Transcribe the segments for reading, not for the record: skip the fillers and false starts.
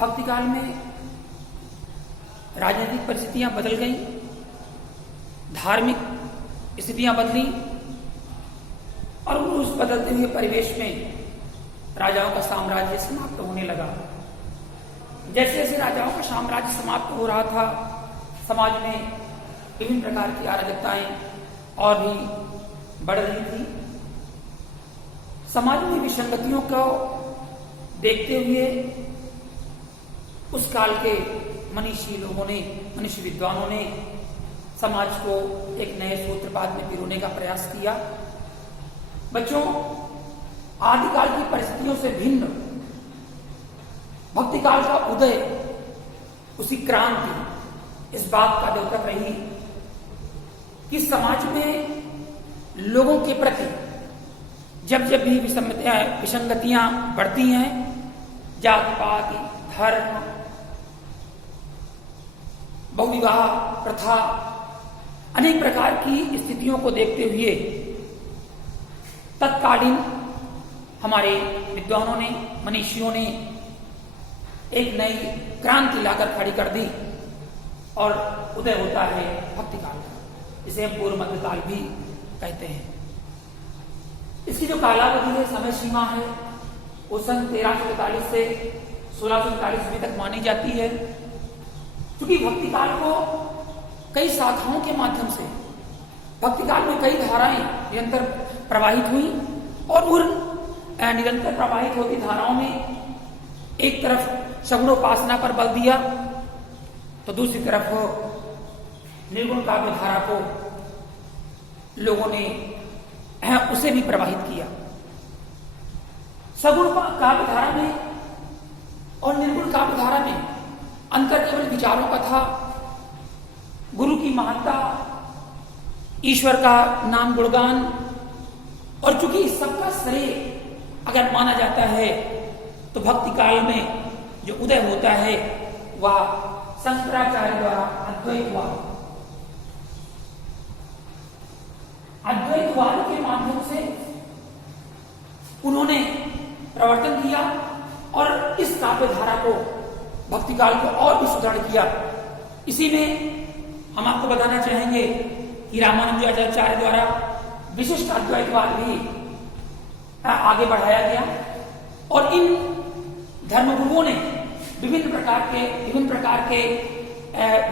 भक्ति काल में राजनीतिक परिस्थितियां बदल गई, धार्मिक स्थितियां बदली और उस बदलते हुए परिवेश में राजाओं का साम्राज्य समाप्त होने लगा। जैसे जैसे राजाओं का साम्राज्य समाप्त हो रहा था, समाज में विभिन्न प्रकार की अराजकताएं और भी बढ़ रही थी। समाज में विसंगतियों को देखते हुए उस काल के मनीषी लोगों ने, मनीषी विद्वानों ने समाज को एक नए सूत्रपात में पिरोने का प्रयास किया। बच्चों, आदिकाल की परिस्थितियों से भिन्न भक्ति काल का उदय, उसी क्रांति इस बात का द्योतक रही कि समाज में लोगों के प्रति जब जब भी विसंगतियां बढ़ती हैं, जात पात, धर्म, बहुविवाह प्रथा, अनेक प्रकार की स्थितियों को देखते हुए तत्कालीन हमारे विद्वानों ने, मनीषियों ने एक नई क्रांति लाकर खड़ी कर दी और उदय होता है भक्ति काल का, जिसे हम पूर्व मध्य काल भी कहते हैं। इसकी जो कालावधि है, समय सीमा है, वो सन 1343 से 1643 तक मानी जाती है। क्योंकि भक्ति काल को कई शाखाओं के माध्यम से, भक्ति काल में कई धाराएं निरंतर प्रवाहित हुई और उन निरंतर प्रवाहित होती धाराओं में एक तरफ सगुणोपासना पर बल दिया तो दूसरी तरफ निर्गुण काव्य धारा को लोगों ने उसे भी प्रवाहित किया। सगुण काव्य धारा में और निर्गुण काव्य धारा में अंतर केवल विचारों का था। गुरु की महानता, ईश्वर का नाम गुणगान, और चूंकि इस सबका श्रेय अगर माना जाता है तो भक्ति काल में जो उदय होता है वह शंकराचार्य द्वारा अद्वैतवाद के माध्यम से उन्होंने प्रवर्तन किया और इस काव्य धारा को, भक्ति काल को और भी सुदृढ़ किया। इसी में हम आपको बताना चाहेंगे कि रामानुजाचार्य द्वारा विशिष्ट अद्वैतवाद भी आगे बढ़ाया गया और इन धर्मगुरुओं ने विभिन्न प्रकार के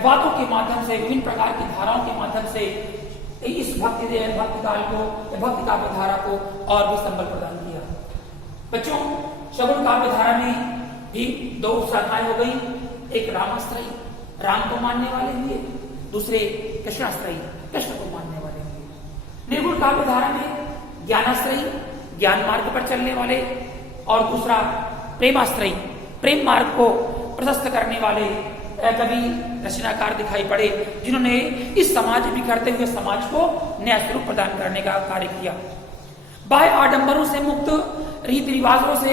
वादों के माध्यम से, विभिन्न प्रकार की धाराओं के माध्यम से इस भक्ति काल को, भक्ति काव्य धारा को और भी संबल प्रदान किया। बच्चों, सगुण काव्य धारा में भी दो शाखाएं हो गई, एक रामाश्रयी, राम को मानने वाले हुए, दूसरे कृष्णाश्रयी, कृष्ण को मानने वाले हुए। निर्गुण काव्य धारा में ज्ञानाश्रयी, ज्ञान मार्ग पर चलने वाले, और दूसरा प्रेमाश्रयी, प्रेम मार्ग को प्रशस्त करने वाले कवि रचनाकार दिखाई पड़े, जिन्होंने इस समाज बिखरते हुए समाज को नया स्वरूप प्रदान करने का कार्य किया। बाह्य आडंबरों से मुक्त, रीति रिवाजों से,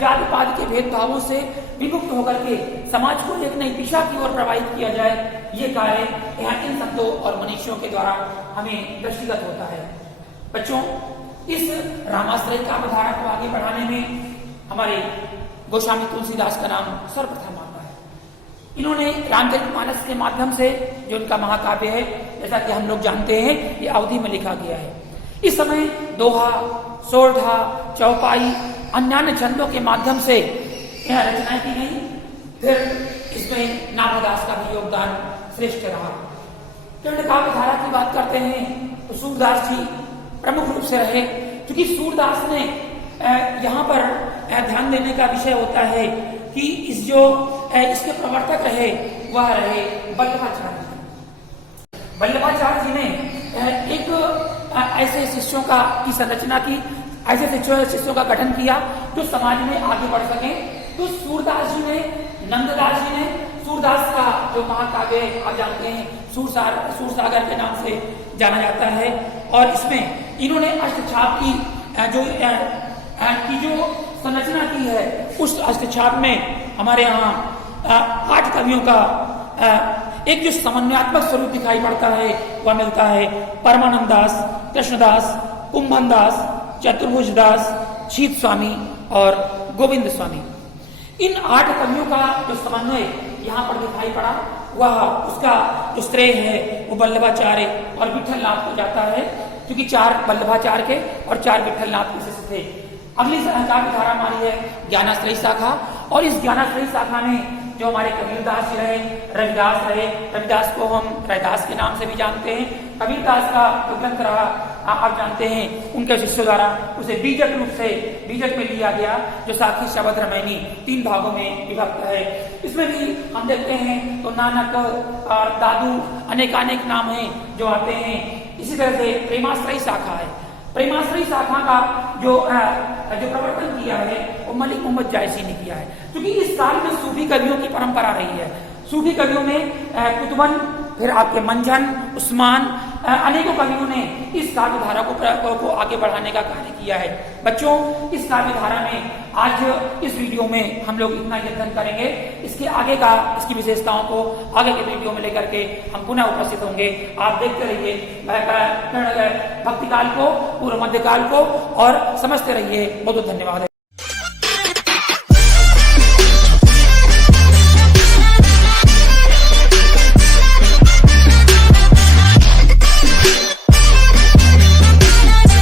जाति पात के भेदभावों से विमुक्त होकर के समाज को एक नई दिशा की ओर प्रवाहित किया जाए, ये कार्य यहाँ इन संतों और मनीषियों के द्वारा हमें दृष्टिगत होता है। बच्चों, इस रामाश्रय काव्य धारा को आगे बढ़ाने में हमारे गोस्वामी तुलसीदास का नाम सर्वप्रथम आता है। इन्होंने रामचरितमानस के माध्यम से, जो उनका महाकाव्य है, जैसा कि हम लोग जानते हैं, ये अवधि में लिखा गया है। इस समय दोहा, सोरठा, चौपाई, अन्य छंदों के माध्यम से यह रचनाएं की गई। फिर इसमें नाभादास का भी योगदान श्रेष्ठ रहा। कृष्ण काव्य धारा की बात करते हैं तो सूरदास जी प्रमुख रूप से रहे, क्योंकि सूरदास ने यहाँ पर ध्यान देने का विषय होता है कि इसके प्रवर्तक रहे वह रहे वल्लभाचार्य जी। वल्लभाचार्य जी ने एक ऐसे शिष्यों की संरचना की, ऐसे शिष्यों का गठन किया जो समाज में आगे बढ़ सके। तो सूरदास जी ने, नंददास जी ने, सूरदास का जो महाकाव्य आप जानते हैं, सूरसागर के नाम से जाना जाता है, और इसमें इन्होंने अष्टछाप की जो संरचना की है, उस अष्टछाप में हमारे यहाँ 8 कवियों का एक जो समन्वयात्मक स्वरूप दिखाई पड़ता है वह मिलता है। परमानंद दास, कृष्णदास, कुंभन दास, चतुर्भुज दास, शीत स्वामी और गोविंद स्वामी। इन 8 कवियों का जो समन्वय यहाँ पर दिखाई पड़ा, वह उसका जो श्रेय है वो वल्लभाचार्य और विठलनाथ को जाता है, क्योंकि 4 वल्लभाचार्य के और 4 विठलनाथ के शिष्य थे। अगली काव्य धारा हमारी है ज्ञानाश्रयी शाखा, और इस ज्ञानाश्रयी शाखा में जो हमारे कबीरदास जी रहे, रविदास रहे, रविदास को हम रैदास के नाम से भी जानते हैं, कबीरदास का जो ग्रंथ रहा आप जानते हैं, उनके शिष्यों द्वारा उसे बीजक रूप से बीजक में लिया गया, जो साखी शबद रामायणी 3 भागों में विभक्त है। इसमें भी हम देखते हैं तो नानक और दादू अनेकानेक नाम हैं जो आते हैं। इसी तरह से प्रेमाश्रयी शाखा है। प्रेमाश्रयी शाखा का जो प्रवर्तन किया है वो मलिक मोहम्मद जायसी ने किया है, क्योंकि इस काल में सूफी कवियों की परंपरा रही है। सूफी कवियों में कुतुबन, फिर आपके मंझन, उस्मान, अनेकों कवियों ने इस काव्य धारा को आगे बढ़ाने का कार्य किया है। बच्चों, इस काव्य धारा में आज इस वीडियो में हम लोग इतना ही अध्ययन करेंगे। इसके आगे का, इसकी विशेषताओं को आगे के वीडियो में लेकर के हम पुनः उपस्थित होंगे। आप देखते रहिए भक्ति काल को, पूर्व मध्यकाल को, और समझते रहिए। बहुत बहुत धन्यवाद।